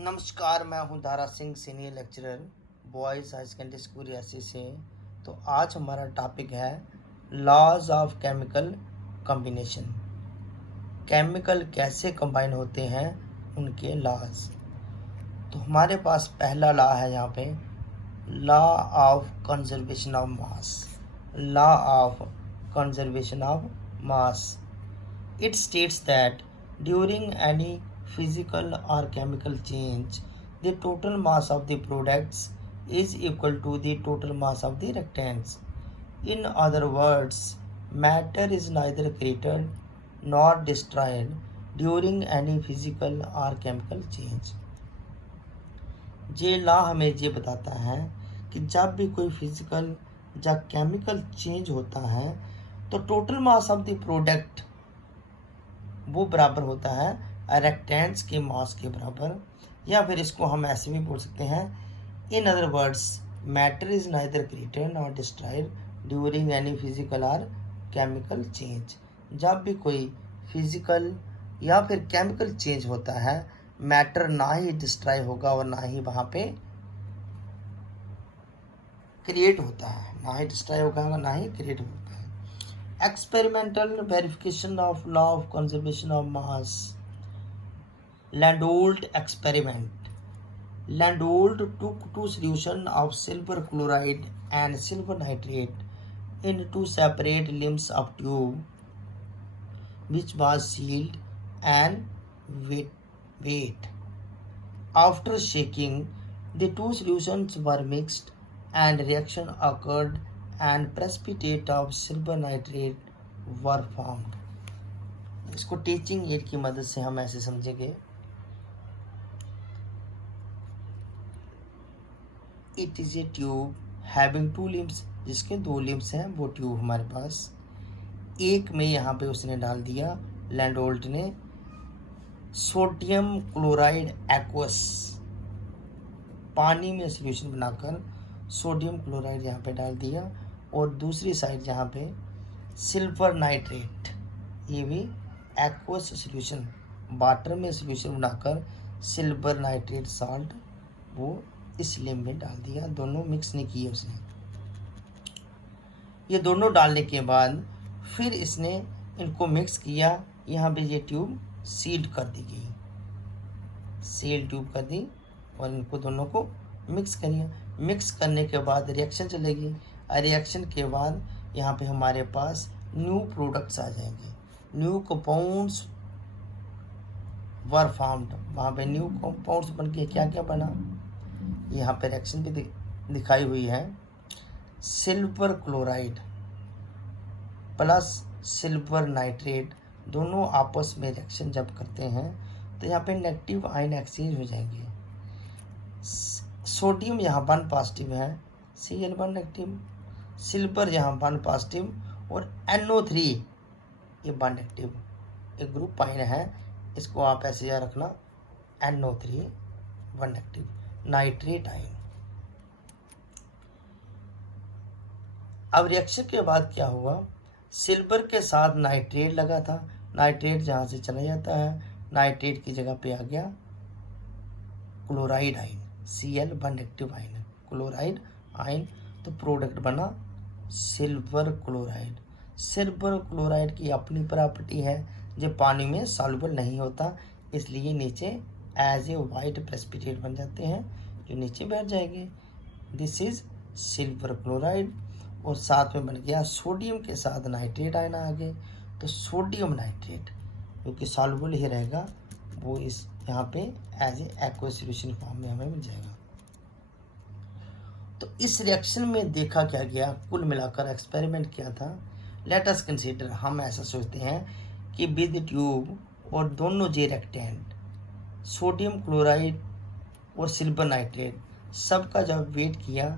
नमस्कार, मैं हूं Dara Singh, senior lecturer, boys high secondary school Reasi से। तो आज हमारा टॉपिक है laws of chemical combination. Chemical कैसे कंबाइन होते हैं, उनके लॉज। तो हमारे पास पहला लॉ है यहाँ पे, law of conservation of mass. Law of conservation of mass, it states that during any physical or chemical change, the total mass of the products is equal to the total mass of the reactants. In other words, matter is neither created nor destroyed during any physical or chemical change. ये law हमें ये बताता है कि जब भी कोई physical या केमिकल चेंज होता है तो total mass of the product वो बराबर होता है रेक्टेंट्स के मास के बराबर, या फिर इसको हम ऐसे भी बोल सकते हैं, in other words matter is neither created nor destroyed during any physical और केमिकल चेंज। जब भी कोई फिजिकल या फिर केमिकल चेंज होता है, मैटर ना ही डिस्ट्रॉय होगा और ना ही वहाँ पे क्रिएट होता है, ना ही डिस्ट्रॉय होगा ना ही क्रिएट होगा। Experimental verification of law of conservation of mass. Landolt experiment. Landolt took two solutions of silver chloride and silver nitrate in two separate limbs of tube, which was sealed and weight. After shaking, the two solutions were mixed and reaction occurred and precipitate of silver nitrate were formed. इसको teaching add की मदद से हम ऐसे समझेंगे, it is a tube having to limbs, जिसके दो limbs हैं, वो ट्यूब हमारे पास। एक में यहाँ पे उसने डाल दिया, लैंडोल्ट ने, सोडियम क्लोराइड एक्वस, पानी में सोल्यूशन बनाकर सोडियम क्लोराइड यहाँ पे डाल दिया, और दूसरी साइड यहाँ पे सिल्वर नाइट्रेट, ये भी एक्वस सॉल्यूशन, वाटर में सॉल्यूशन बनाकर सिल्वर नाइट्रेट साल्ट वो इस लिम में डाल दिया। दोनों मिक्स नहीं किए उसने। ये दोनों डालने के बाद फिर इसने इनको मिक्स किया। यहाँ पे ये ट्यूब सील कर दी गई, सील ट्यूब कर दी, और इनको दोनों को मिक्स करिए। मिक्स करने के बाद रिएक्शन चलेगी। रिएक्शन के बाद यहाँ पे हमारे पास न्यू प्रोडक्ट्स आ जाएंगे, न्यू कंपाउंड्स वर फॉर्म्ड। वहाँ पे न्यू कंपाउंड्स बन के क्या क्या बना, यहाँ पे रिएक्शन भी दिखाई हुई है। Silver chloride plus silver nitrate दोनों आपस में रिएक्शन जब करते हैं तो यहाँ पे नेगेटिव आयन एक्सचेंज हो जाएंगे। सोडियम यहाँ 1 पॉजिटिव है, Cl1 नेगेटिव, सिल्वर यहाँ 1 पॉजिटिव, और NO3 ये 1 नेगेटिव। एक ग्रुप आयन है, इसको आप ऐसे याद रखना, NO3 1 नेगेटिव, नाइट्रेट आयन। अब रिएक्शन के बाद क्या हुआ, सिल्वर के साथ नाइट्रेट लगा था, नाइट्रेट जहाँ से चला जाता है, नाइट्रेट की जगह पे आ गया chloride ion, Cl1 negative ion, chloride ion, तो प्रोडक्ट बना सिल्वर क्लोराइड। सिल्वर क्लोराइड की अपनी प्रॉपर्टी है, जो पानी में सॉल्युबल नहीं होता, इसलिए नीचे एज ए वाइट प्रेसिपिटेट बन जाते हैं, जो नीचे बैठ जाएंगे। This is silver chloride. और साथ में बन गया सोडियम के साथ नाइट्रेट आयन आ गए, तो सोडियम नाइट्रेट क्योंकि सॉल्युबल ही रहेगा, वो इस यहाँ पे as a aqueous solution form में हमें मिल जाएगा। तो इस रिएक्शन में देखा क्या गया, कुल मिलाकर एक्सपेरिमेंट किया था। लेट अस कंसीडर, हम ऐसा सोचते हैं कि विद ट्यूब और दोनों जे रिएक्टेंट सोडियम क्लोराइड और सिल्वर नाइट्रेट सबका जब वेट किया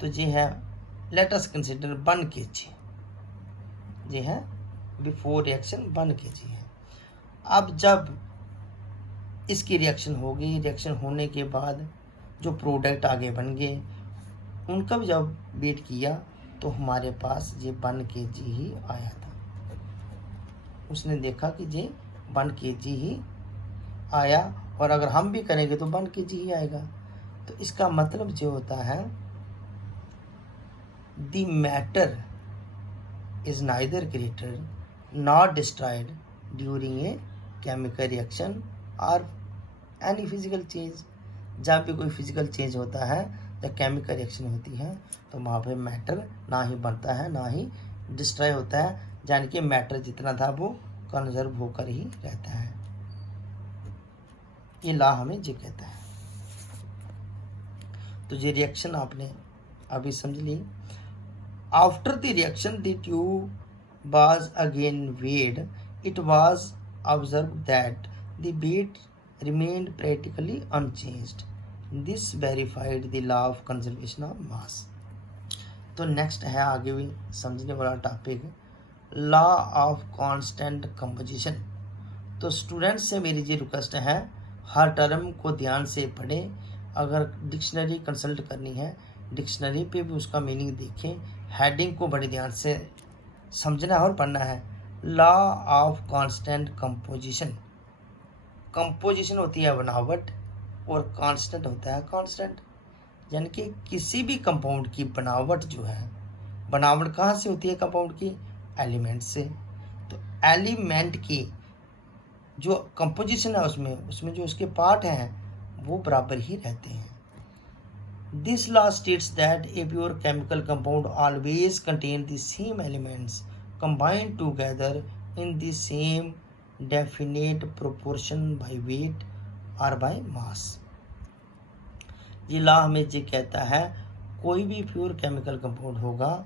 तो ये है, लेट अस कंसीडर 1 kg, ये है बिफोर रिएक्शन 1 kg है। अब जब इसकी रिएक्शन होगी, रिएक्शन होने के बाद जो प्रोडक्ट आगे बन गए, उनका भी जब वेट किया तो हमारे पास ये 1 kg ही आया था। उसने देखा कि ये 1 kg ही आया, और अगर हम भी करेंगे तो 1 kg ही आएगा। तो इसका मतलब जो होता है, the matter is neither created not destroyed during a chemical reaction और एनी फिजिकल चेंज। जहाँ भी कोई फिजिकल चेंज होता है या केमिकल रिएक्शन होती है तो वहाँ पे मैटर ना ही बनता है ना ही डिस्ट्रॉय होता है, यानी कि मैटर जितना था वो कंजर्व होकर ही रहता है। ये लॉ हमें ये कहता है। तो ये रिएक्शन आपने अभी समझ ली। After the reaction the tube was again weighed, it was observe that the weight remained practically unchanged. This verified the law of conservation of mass. तो नेक्स्ट है आगे भी समझने वाला topic, law of constant composition. तो students से मेरी ये रिक्वेस्ट है, हर टर्म को ध्यान से पढ़ें। अगर डिक्शनरी कंसल्ट करनी है, डिक्शनरी पे भी उसका मीनिंग देखें, हेडिंग को बड़े ध्यान से समझना है और पढ़ना है। Law of constant composition, composition होती है बनावट और कांस्टेंट होता है कांस्टेंट, यानी कि किसी भी कंपाउंड की बनावट जो है, बनावट कहाँ से होती है कंपाउंड की? एलिमेंट से। तो एलिमेंट की जो कंपोजिशन है उसमें जो उसके पार्ट हैं वो बराबर ही रहते हैं। This law states that a pure chemical compound always contain the same elements combined together in the same definite proportion by weight और बाय मास। ये लॉ हमें ये कहता है, कोई भी प्योर केमिकल कंपाउंड होगा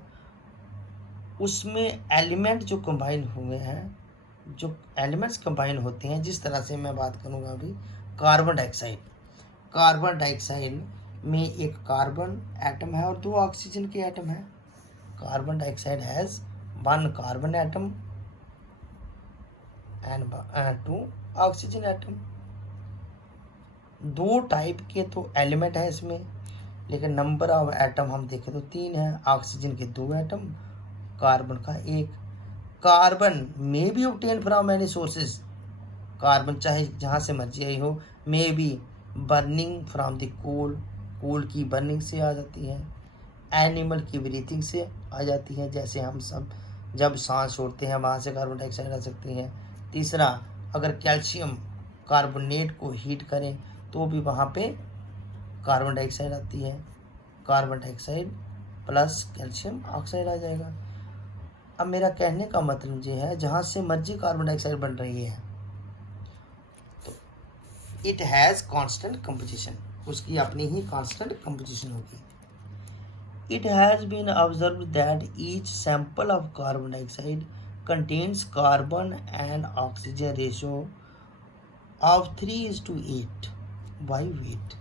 उसमें एलिमेंट जो कंबाइन हुए हैं, जो एलिमेंट्स कंबाइन होते हैं, जिस तरह से मैं बात करूँगा अभी, कार्बन डाइऑक्साइड, कार्बन डाइऑक्साइड में एक कार्बन एटम है और 2 ऑक्सीजन के एटम है। Carbon dioxide has 1 carbon atom and 2 oxygen atom. 2 type के तो एलिमेंट है इसमें, लेकिन नंबर ऑफ एटम हम देखें तो 3 है। ऑक्सीजन के 2 एटम, कार्बन का 1। कार्बन में be obtain from any sources, carbon चाहे जहाँ से मर्जी आई हो, may be burning from the coal, coal की बर्निंग से आ जाती है, एनिमल की ब्रीथिंग से आ जाती है, जैसे हम सब जब सांस छोड़ते हैं वहाँ से कार्बन डाइऑक्साइड आ सकती है। तीसरा, अगर कैल्शियम कार्बोनेट को हीट करें तो भी वहाँ पे कार्बन डाइऑक्साइड आती है, carbon dioxide plus calcium oxide आ जाएगा। अब मेरा कहने का मतलब ये है, जहाँ से मर्जी कार्बन डाइऑक्साइड बन रही है तो इट हैज़ कांस्टेंट कंपोजिशन, उसकी अपनी ही कांस्टेंट कंपोजिशन होगी। It has been observed that each sample of carbon dioxide contains carbon and oxygen ratio of 3:8 by weight।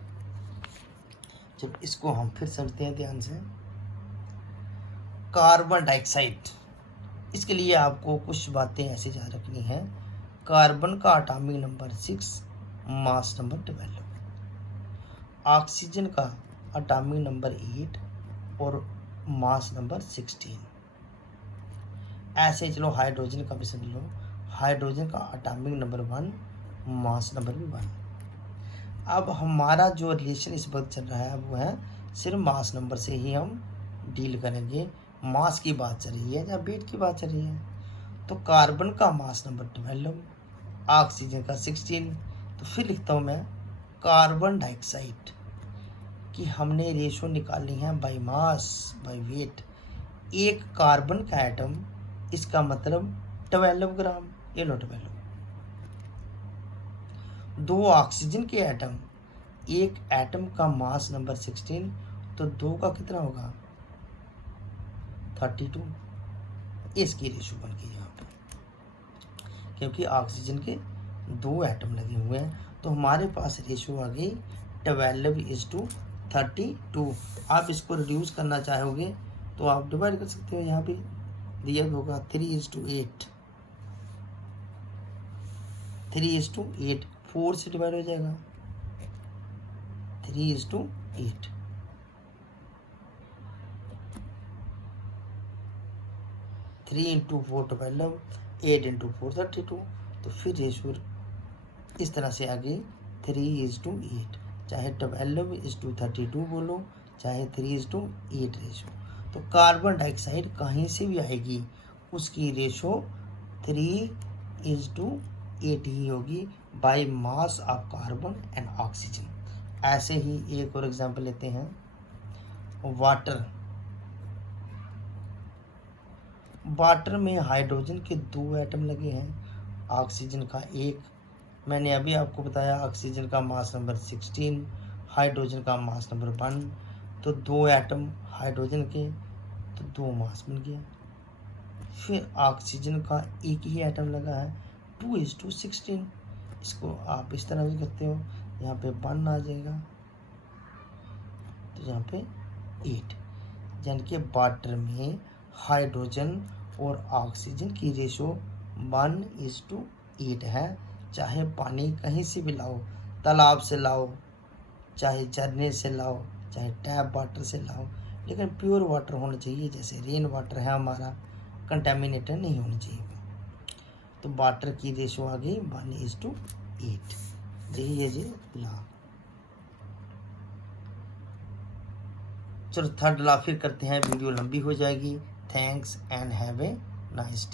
जब इसको हम फिर समझते हैं ध्यान से, कार्बन डाइऑक्साइड, इसके लिए आपको कुछ बातें ऐसे याद रखनी है। कार्बन का atomic number 6, mass number 12, oxygen का एटॉमिक नंबर 8 और मास नंबर 16। ऐसे चलो हाइड्रोजन का भी समझ लो, हाइड्रोजन का एटॉमिक नंबर 1, मास नंबर भी 1। अब हमारा जो रिलेशन इस वक्त चल रहा है वो है सिर्फ मास नंबर से ही हम डील करेंगे। मास की बात चल रही है या वेट की बात चल रही है। तो कार्बन का मास नंबर 12, ऑक्सीजन का 16। तो फिर लिखता हूँ मैं, कार्बन डाइऑक्साइड कि हमने रेशो निकालनी है बाय मास बाय वेट। एक कार्बन का एटम, इसका मतलब 12 ग्राम, ये लो 12। 2 ऑक्सीजन के एटम, एक एटम का मास नंबर 16, तो 2 का कितना होगा 32। इसकी रेशो बन गई यहाँ पे, क्योंकि ऑक्सीजन के 2 एटम लगे हुए हैं, तो हमारे पास रेशो आ गई 12:32। आप इसको रिड्यूस करना चाहोगे तो आप डिवाइड कर सकते हो, यहाँ पे दिया होगा 3:8, 3:8, 4 से डिवाइड हो जाएगा 3:8। 3 × 4 12, 8 × 4 32। तो फिर रेशो इस तरह से आ गई 3:8, चाहे 12:32 बोलो, चाहे 3:8 रेशो। तो कार्बन डाइऑक्साइड कहीं से भी आएगी उसकी रेशो 3:8 ही होगी by mass of carbon and oxygen. ऐसे ही एक और एग्जांपल लेते हैं, वाटर। वाटर में हाइड्रोजन के 2 एटम लगे हैं, ऑक्सीजन का 1। मैंने अभी आपको बताया ऑक्सीजन का मास नंबर 16, हाइड्रोजन का मास नंबर 1। तो 2 एटम हाइड्रोजन के, तो 2 मास बन गया। फिर ऑक्सीजन का 1 ही एटम लगा है, 2:16। इसको आप इस तरह भी करते हो, यहाँ पे 1 आ जाएगा, तो यहाँ पे 8। यानी कि वाटर में हाइड्रोजन और ऑक्सीजन की रेशो 1:8 है। चाहे पानी कहीं से भी लाओ, तालाब से लाओ, चाहे झरने से लाओ, चाहे टैप वाटर से लाओ, लेकिन प्योर वाटर होना चाहिए। जैसे रेन वाटर है हमारा, कंटेमिनेटेड नहीं होनी चाहिए। तो वाटर की रेशो आ गई 1:8। यही है जी लॉ। चलो थर्ड लॉ फिर करते हैं, वीडियो लंबी हो जाएगी। Thanks and have a nice day.